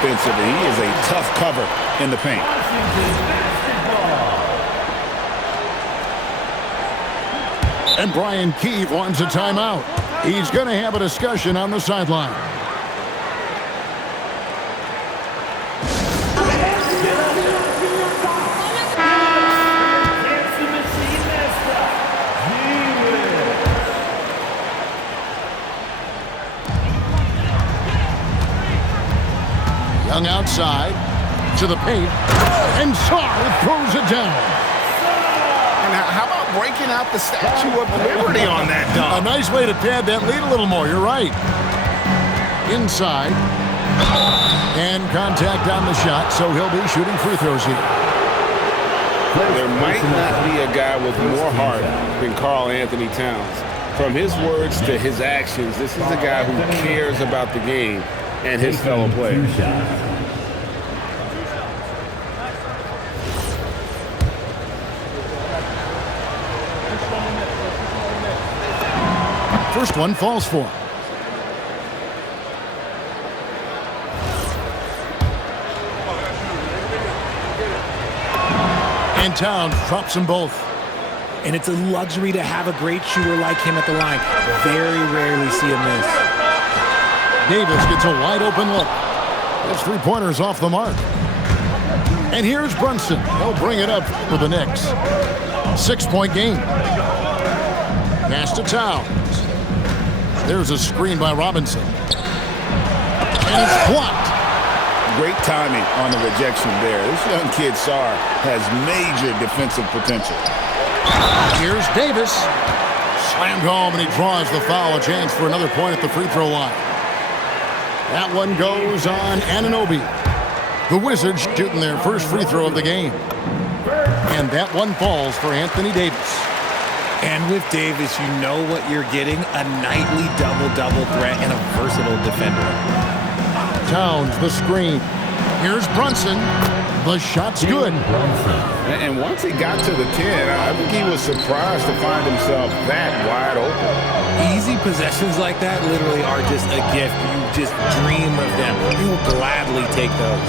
defensively. He is a tough cover in the paint. And Brian Keefe wants a timeout. He's going to have a discussion on the sideline. Young outside to the paint, and Sarr throws it down. And how about breaking out the Statue of Liberty on that dunk? A nice way to pad that lead a little more. You're right. Inside, and contact on the shot, so he'll be shooting free throws here. There might not be a guy with more heart than Karl Anthony Towns. From his words to his actions, this is a guy who cares about the game and his fellow players. First one falls for him. And Towns drops them both. And it's a luxury to have a great shooter like him at the line. Very rarely see him miss. Davis gets a wide open look. His three-pointers off the mark. And here's Brunson. He'll bring it up for the Knicks. 6-point game. Pass to Towns. There's a screen by Robinson. And it's blocked. Great timing on the rejection there. This young kid, Sarr, has major defensive potential. Here's Davis. Slammed home, and he draws the foul. A chance for another point at the free throw line. That one goes on Anunoby. The Wizards shooting their first free throw of the game. And that one falls for Anthony Davis. And with Davis, you know what you're getting, a nightly double-double threat and a versatile defender. Towns, the screen. Here's Brunson. The shot's good. And once he got to the 10, I think he was surprised to find himself that wide open. Easy possessions like that literally are just a gift. You just dream of them. You will gladly take those.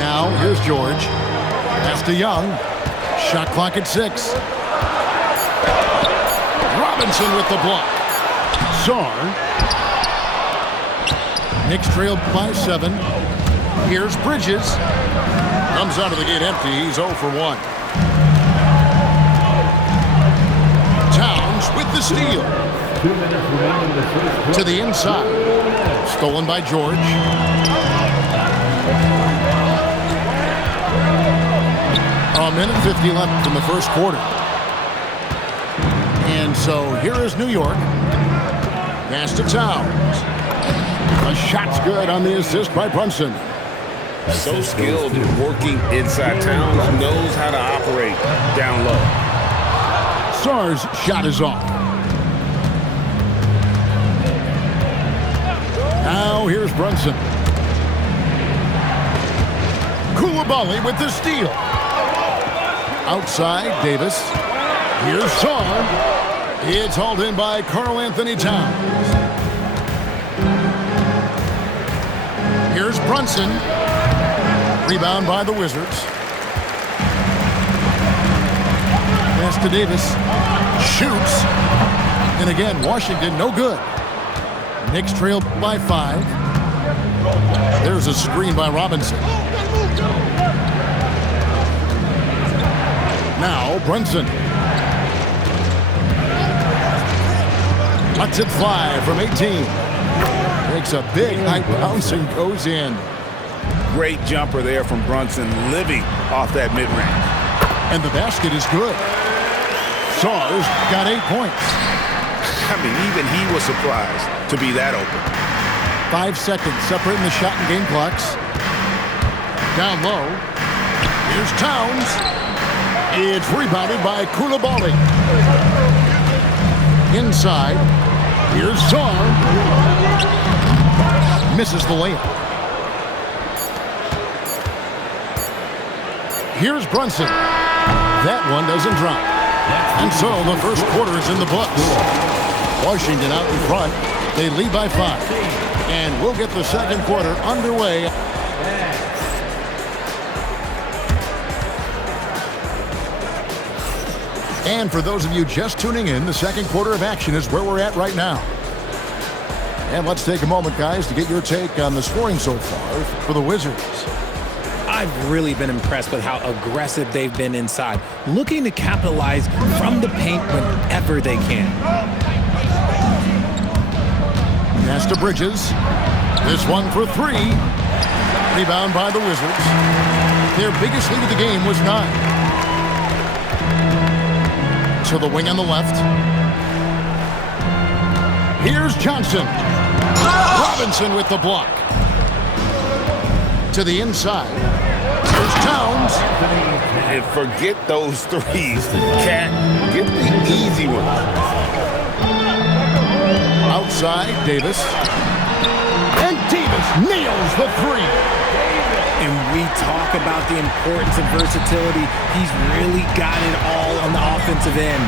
Now, here's George. Pass to Young. Shot clock at 6. Robinson with the block. Sarr. Knicks trail by 7. Here's Bridges. Comes out of the gate empty. He's 0 for 1. Towns with the steal. 2 minutes remaining in the first quarter. To the inside. Stolen by George. A minute 50 left in the first quarter. And so here is New York. Pass to Towns. A shot's good on the assist by Brunson. So skilled in working inside. Towns knows how to operate down low. Sarr's shot is off. Now here's Brunson. Coulibaly with the steal. Outside, Davis. Here's Sarr. It's hauled in by Karl Anthony Towns. Here's Brunson. Rebound by the Wizards. Pass to Davis. Shoots. And again, Washington no good. Knicks trail by 5. There's a screen by Robinson. Now Brunson. Lets it fly from 18. Makes a big high bounce and goes in. Great jumper there from Brunson, living off that mid-range. And the basket is good. Sarr's got 8 points. I mean, even he was surprised to be that open. 5 seconds separating the shot and game clocks. Down low. Here's Towns. It's rebounded by Coulibaly. Inside. Here's Sarr. Misses the layup. Here's Brunson. That one doesn't drop. And so the first quarter is in the books. Washington out in front. They lead by 5. And we'll get the second quarter underway. And for those of you just tuning in, the second quarter of action is where we're at right now. And let's take a moment, guys, to get your take on the scoring so far for the Wizards. I've really been impressed with how aggressive they've been inside, looking to capitalize from the paint whenever they can. Pass to Bridges. This one for three. Rebound by the Wizards. Their biggest lead of the game was 9. To the wing on the left. Here's Johnson. Robinson with the block. To the inside. Here's Towns. And forget those threes. Cat, get the easy one. Outside, Davis. And Davis nails the three. And we talk about the importance of versatility. He's really got it all on the offensive end.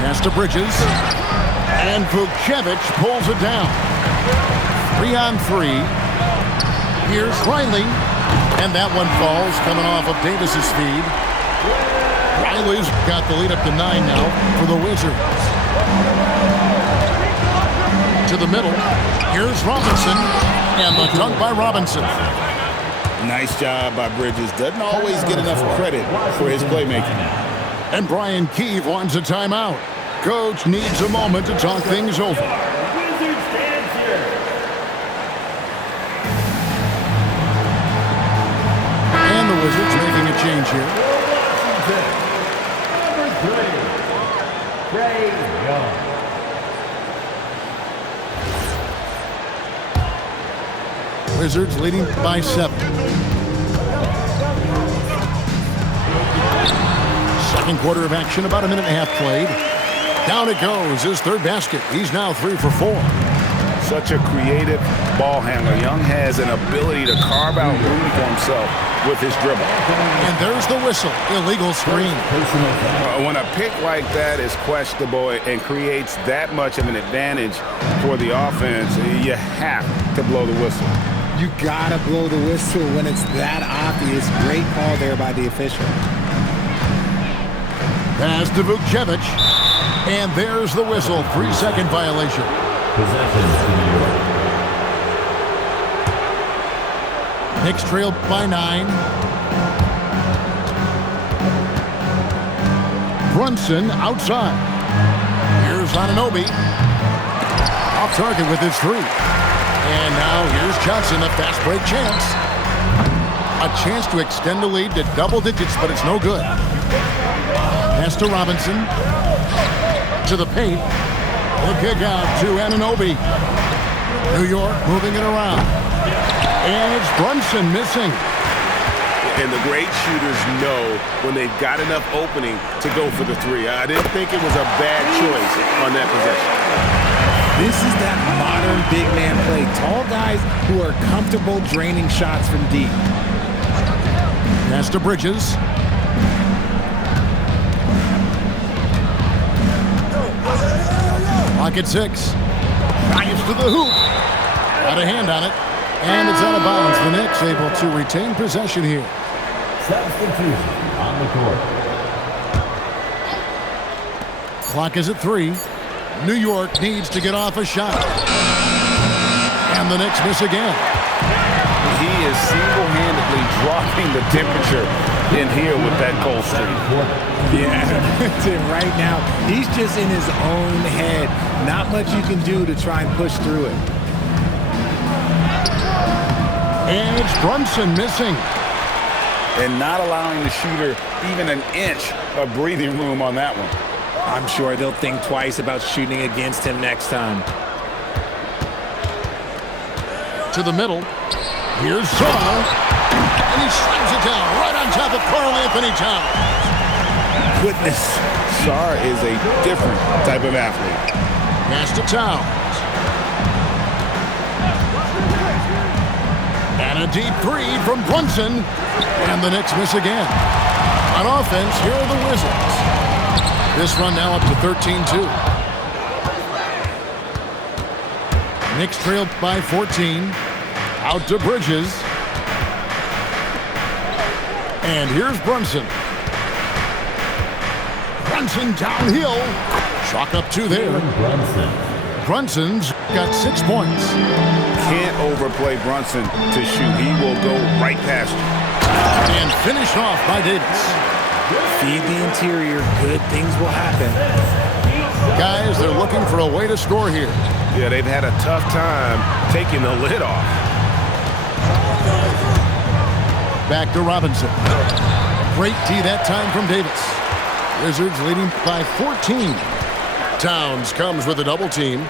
Pass to Bridges. And Vukcevic pulls it down. 3-on-3. Here's Riley. And that one falls coming off of Davis's feed. Riley's got the lead up to 9 now for the Wizards. To the middle. Here's Robinson. And the dunk by Robinson. Nice job by Bridges. Doesn't always get enough credit for his playmaking. And Brian Keefe wants a timeout. Coach needs a moment to talk things over. And the Wizards making a change here. Number 3, Trae Young. Wizards leading by 7. Second quarter of action, about a minute and a half played. Down it goes, his third basket. He's now 3 for 4. Such a creative ball handler. Young has an ability to carve out room for himself with his dribble. And there's the whistle, illegal screen. When a pick like that is questionable and creates that much of an advantage for the offense, you have to blow the whistle. You gotta blow the whistle when it's that obvious. Great call there by the official. Pass to Vukcevic. And there's the whistle. 3-second violation. Possession to New York. Knicks trail by 9. Brunson outside. Here's Anunoby. Off target with his 3. And now here's Johnson, a fast break chance. A chance to extend the lead to double digits, but it's no good. Pass to Robinson. To the paint. The kick out to Anunoby. New York moving it around. And it's Brunson missing. And the great shooters know when they've got enough opening to go for the 3. I didn't think it was a bad choice on that possession. This is that modern big man play. Tall guys who are comfortable draining shots from deep. Pass to Bridges. Clock at 6. Drives to the hoop. Got a hand on it. And it's out of bounds. The Knicks able to retain possession here. Substitution on the court. Clock is at 3. New York needs to get off a shot. And the Knicks miss again. He is single-handedly dropping the temperature in here with that cold streak. Yeah, right now, he's just in his own head. Not much you can do to try and push through it. And it's Brunson missing. And not allowing the shooter even an inch of breathing room on that one. I'm sure they'll think twice about shooting against him next time. To the middle. Here's Saul. And he slams it down right on top of Karl Anthony Towns. Goodness. Sarr is a different type of athlete. Pass to Towns. And a deep 3 from Brunson. And the Knicks miss again. On offense, here are the Wizards. This run now up to 13-2. Knicks trail by 14. Out to Bridges. And here's Brunson. Brunson downhill. Chalk up 2 there. Brunson's got 6 points. Can't overplay Brunson to shoot. He will go right past you. And finished off by Davis. Feed the interior. Good things will happen. Guys, they're looking for a way to score here. Yeah, they've had a tough time taking the lid off. Back to Robinson. Great D that time from Davis. Wizards leading by 14. Towns comes with a double team.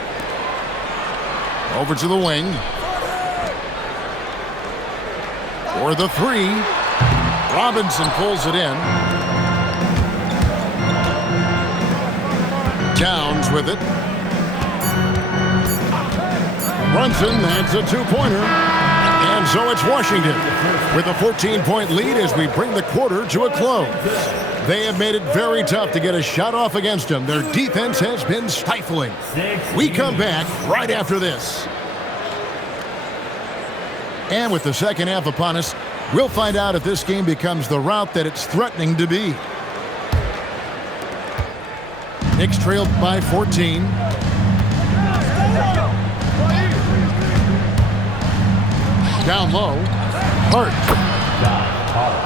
Over to the wing. For the 3. Robinson pulls it in. Towns with it. Brunson adds a 2-pointer. And so it's Washington with a 14-point lead as we bring the quarter to a close. They have made it very tough to get a shot off against them. Their defense has been stifling. We come back right after this. And with the second half upon us, we'll find out if this game becomes the rout that it's threatening to be. Knicks trailed by 14. Down low. Hart.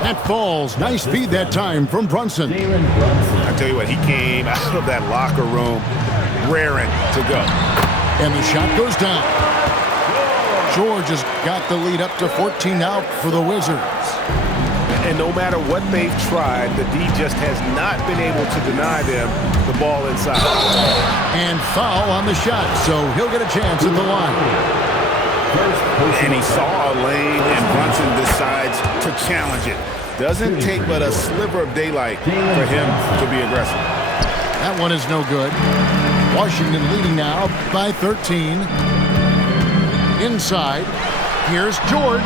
That falls. Nice feed that time from Brunson. I tell you what, he came out of that locker room raring to go. And the shot goes down. George has got the lead up to 14 now for the Wizards. And no matter what they've tried, the D just has not been able to deny them the ball inside. And foul on the shot, so he'll get a chance at the line. And he saw a lane, and Brunson decides to challenge it. Doesn't take but a sliver of daylight for him to be aggressive. That one is no good. Washington leading now by 13. Inside, here's George.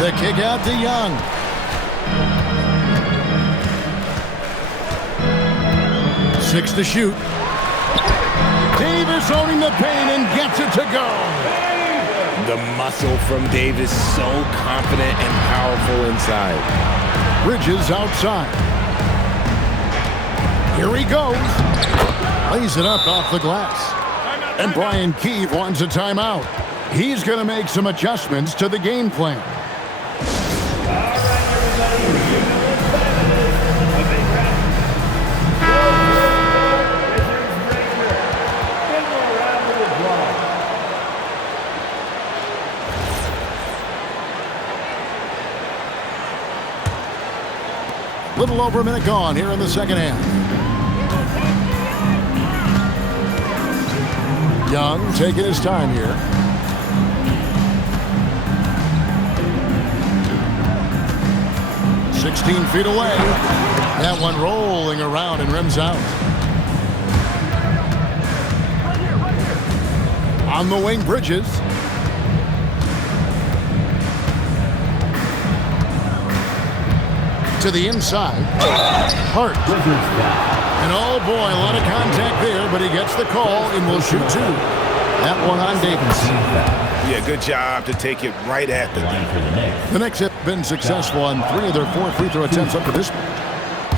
The kick out to Young. Six to shoot. Davis owning the paint and gets it to go. The muscle from Davis, so confident and powerful inside. Bridges outside. Here he goes. Lays it up off the glass. And Brian Keefe wants a timeout. He's going to make some adjustments to the game plan. Little over a minute gone here in the second half. Young taking his time here. "16 feet away. That one rolling around and rims out. On the wing, Bridges. To the inside. Hart. And oh boy, a lot of contact there, but he gets the call and will shoot 2. That one on Davis. Yeah, good job to take it right at the D. The Knicks have been successful on 3 of their 4 free throw attempts up to this point.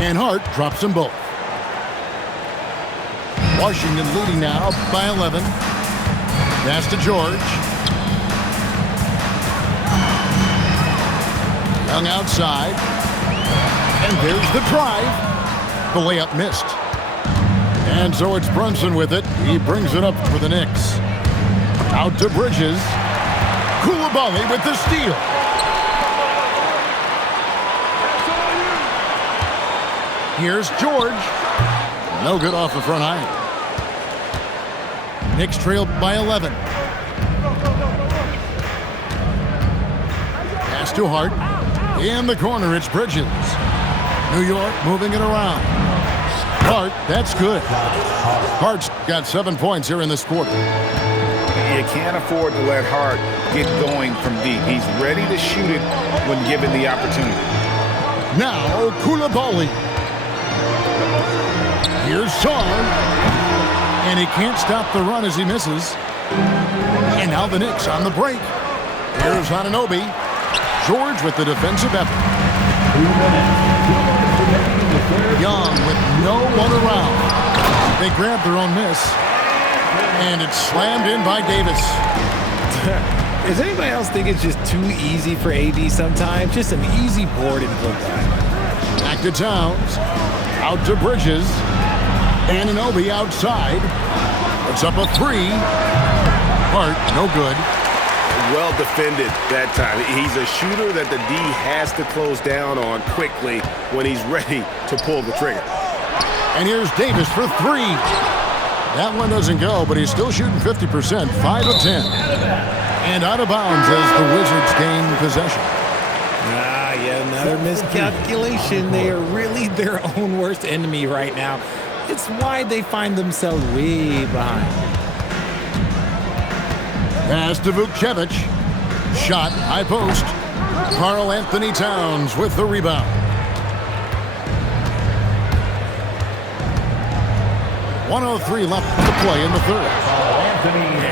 And Hart drops them both. Washington leading now by 11. Pass to George. Young outside. And there's the drive. The layup missed. And so it's Brunson with it. He brings it up for the Knicks. Out to Bridges. Coulibaly with the steal. Here's George. No good off the front iron. Knicks trailed by 11. Pass to Hart. In the corner, it's Bridges. New York moving it around. Hart, that's good. Hart's got 7 points here in this quarter. You can't afford to let Hart get going from deep. He's ready to shoot it when given the opportunity. Now, Coulibaly. Here's Sarr. And he can't stop the run as he misses. And And now the Knicks on the break. Here's Anunoby. George with the defensive effort. Young with no one around. They grabbed their own miss. And it's slammed in by Davis. Does anybody else think it's just too easy for AD sometimes? Just an easy board and pull by. Back to Towns. Out to Bridges. Anunoby outside. Puts up a three. Hart, no good. Well defended that time. He's a shooter that the D has to close down on quickly when he's ready to pull the trigger. And here's Davis for three. That one doesn't go, but he's still shooting 50%, 5 of 10. And out of bounds as the Wizards gain possession. Yet another miscalculation. They are really their own worst enemy right now. It's why they find themselves way behind. Pass to Vukcevic. Shot, high post. Karl Anthony Towns with the rebound. .103 left to play in the third.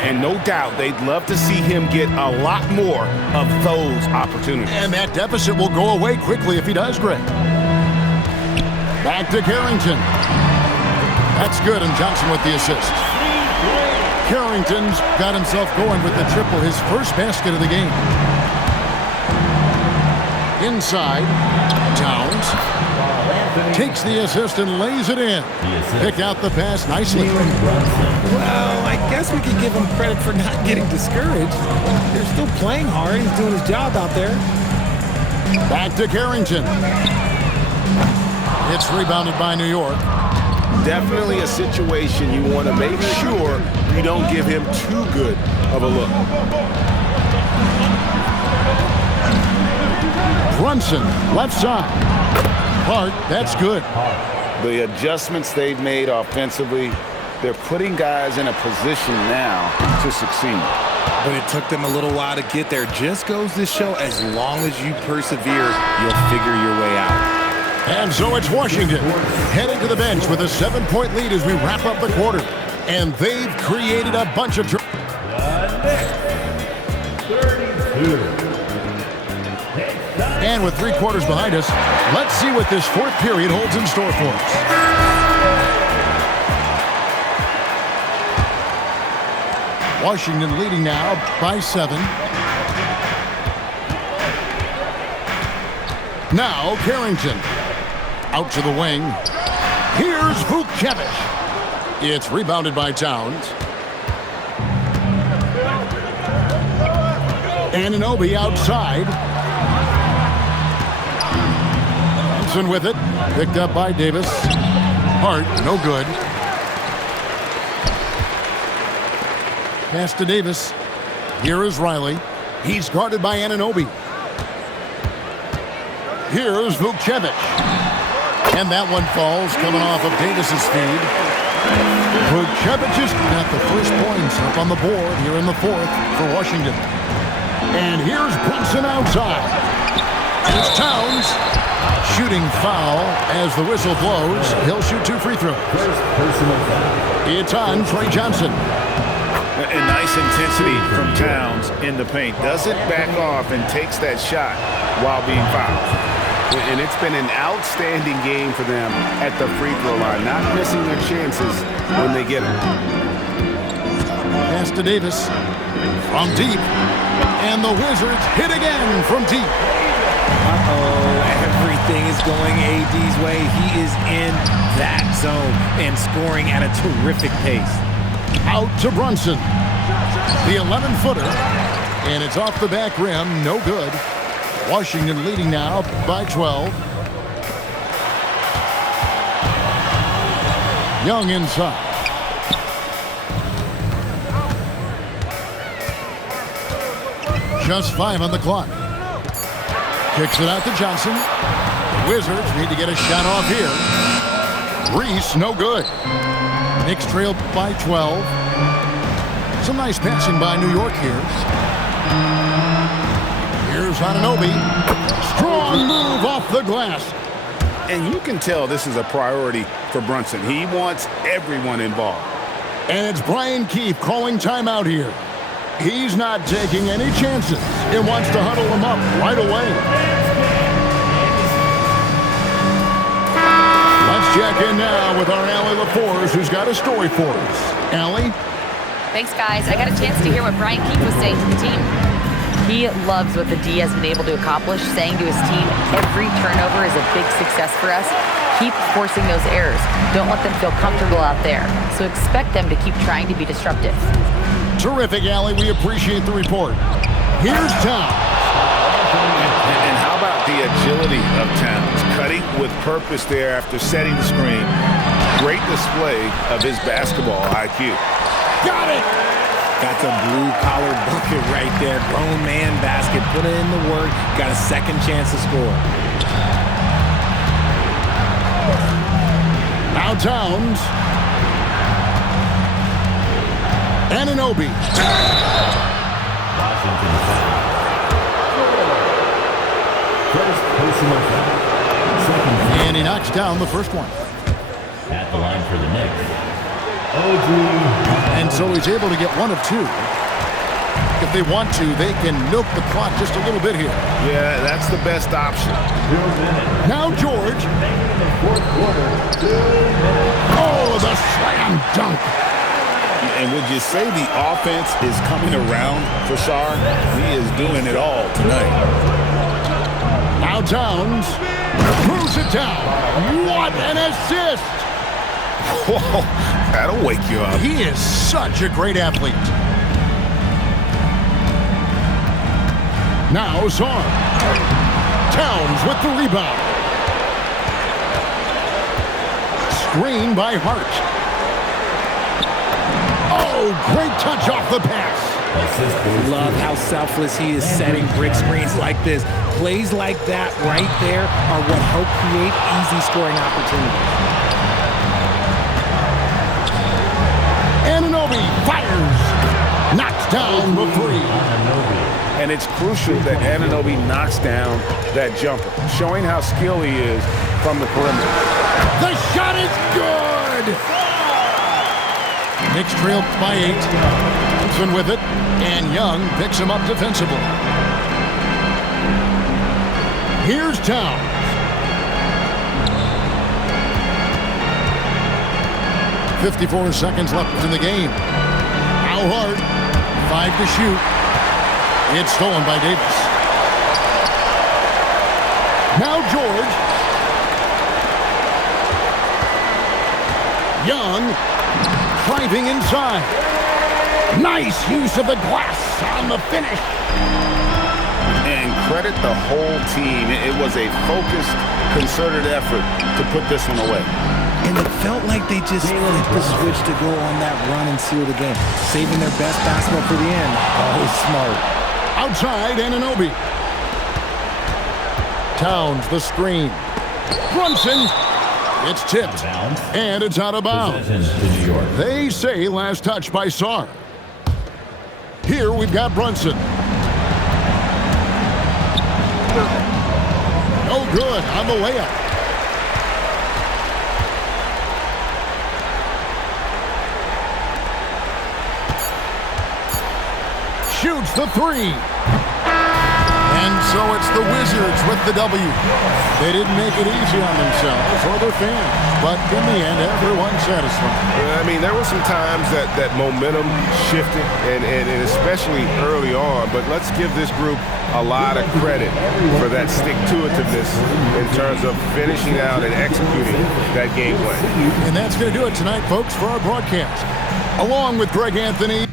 And no doubt they'd love to see him get a lot more of those opportunities. And that deficit will go away quickly if he does, Greg. Back to Carrington. That's good, and Johnson with the assist. Carrington's got himself going with the triple, his first basket of the game. Inside, Towns takes the assist and lays it in. Pick out the pass nicely. Well, I guess we could give him credit for not getting discouraged. They're still playing hard. He's doing his job out there. Back to Carrington. It's rebounded by New York. Definitely a situation you want to make sure you don't give him too good of a look. Brunson, left side. Hart, that's good. The adjustments they've made offensively, they're putting guys in a position now to succeed. But it took them a little while to get there. Just goes to show as long as you persevere, you'll figure your way out. And so it's Washington heading to the bench with a 7-point lead as we wrap up the quarter. And they've created a bunch of... 32. And with 3 quarters behind us, let's see what this fourth period holds in store for us. Washington leading now by 7. Now Carrington. Out to the wing. Here's Vukcevic. It's rebounded by Towns. Anunoby outside. Thompson with it. Picked up by Davis. Hart, no good. Pass to Davis. Here is Riley. He's guarded by Anunoby. Here's Vukcevic. And that one falls, coming off of Davis's feed. Vukcevic just got the first points up on the board here in the fourth for Washington. And here's Brunson outside. It's Towns. Shooting foul as the whistle blows. He'll shoot 2 free throws. It's on Trey Johnson. A nice intensity from Towns in the paint. Doesn't back off and takes that shot while being fouled. And it's been an outstanding game for them at the free throw line. Not missing their chances when they get them. Pass to Davis from deep. And the Wizards hit again from deep. Everything is going AD's way. He is in that zone and scoring at a terrific pace. Out to Brunson. The 11-footer. And it's off the back rim. No good. Washington leading now by 12. Young inside. Just 5 on the clock. Kicks it out to Johnson. The Wizards need to get a shot off here. Reese, no good. Knicks trail by 12. Some nice passing by New York here. Here's Anunoby. Strong move off the glass. And you can tell this is a priority for Brunson. He wants everyone involved. And it's Brian Keefe calling timeout here. He's not taking any chances and wants to huddle them up right away. Let's check in now with our Allie LaForce, who's got a story for us. Allie? Thanks, guys. I got a chance to hear what Brian Keefe was saying to the team. He loves what the D has been able to accomplish, saying to his team, every turnover is a big success for us. Keep forcing those errors. Don't let them feel comfortable out there. So expect them to keep trying to be disruptive. Terrific, Allie. We appreciate the report. Here's Towns. And how about the agility of Towns? Cutting with purpose there after setting the screen. Great display of his basketball IQ. Got it! That's a blue-collar bucket right there. Grown man basket. Put in the work. Got a second chance to score. Now Towns. Anunoby. Washington foul. First personal foul. Second foul. And he knocks down the first one. At the line for the Knicks, OG. And so he's able to get one of two. If they want to, they can milk the clock just a little bit here. Yeah, that's the best option. 2 minutes. Now George. Remaining in the fourth quarter. 2 minutes. Oh, the slam dunk. And would you say the offense is coming around for Sarr? He is doing it all tonight. Now Towns. Moves it down. What an assist. Whoa, that'll wake you up. He is such a great athlete. Now Sarr. Towns with the rebound. Screen by Hart. Oh, great touch off the pass. Assist for Love how selfless he is setting brick screens like this. Plays like that right there are what help create easy scoring opportunities. Anunoby fires. Knocks down the three. And it's crucial that Anunoby knocks down that jumper, showing how skilled he is from the perimeter. The shot is good. Knicks trail by 8. Johnson with it, and Young picks him up defensively. Here's Towns. .54 seconds left in the game. Now Hart, 5 to shoot. It's stolen by Davis. Now George. Young driving inside. Nice use of the glass on the finish. And credit the whole team. It was a focused, concerted effort to put this one away. And it felt like they just flipped the switch to go on that run and seal the game. Saving their best basketball for the end. Always smart. Outside, Anunoby. Towns, the screen. Brunson. It's tipped. And it's out of bounds. To New York. They say last touch by Sarr. Here we've got Brunson. No good on the layup. Shoots the three. And so it's the Wizards with the W. They didn't make it easy on themselves or their fans, but in the end, everyone's satisfied. I mean, there were some times that momentum shifted, and especially early on, but let's give this group a lot of credit for that stick-to-itiveness in terms of finishing out and executing that game plan. And that's going to do it tonight, folks, for our broadcast. Along with Greg Anthony.